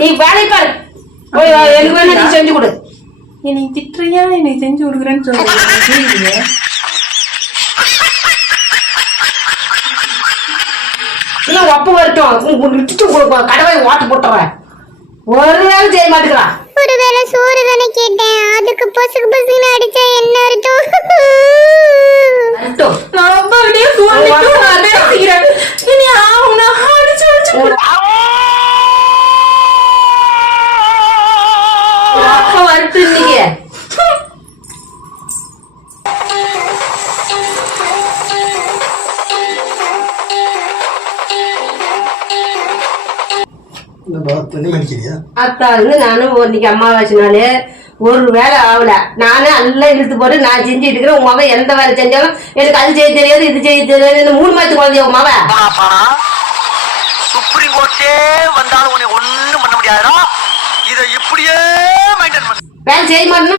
நீ வேலை பாரு. போய் எனக்கு வேணா நீ செஞ்சு கொடு. நீ திட்டுறியா நீ செஞ்சு கொடுக்குறேன்னு சொல்றீங்க. இன்னும் ஒப்பு வரட்டும் விட்டுட்டு கடவை ஓட்டு போட்டுறேன். ஒரு வேலை செய்ய மாட்டேங்கிறான். ஒருவேளை சோறு தானே கேட்டேன், அதுக்கு பொசுக்கு பொசுக்குன்னு அடிச்சா என்ன அர்த்தம்? நான் அப்பா அப்படியே போன் பேசிக்கிறேன். இனி ஆகுனா அடிச்சு அப்பா வரட்டு இன்னைக்கு. அத்தாருந்து நானும் இன்னைக்கு அம்மாவாசினாலே ஒரு வேலை ஆகல. நானே எல்லாம் இழுத்து போட்டு நான் செஞ்சுட்டு இருக்கிறேன். உன் மகன் எந்த வேலை செஞ்சாலும் எனக்கு அது செய்ய தெரியாது இது செய்ய தெரியாது. இந்த 3 மாசத்துக்கு குழந்தைய உன் மகன் சுப்ரீம் கோர்ட்டே வந்தாலும் உன்னை ஒண்ணும் பண்ண முடியாதா? இதை இப்படியே மெயின்டைன் பண்ண வேலை செய்ய மாட்டேன்னா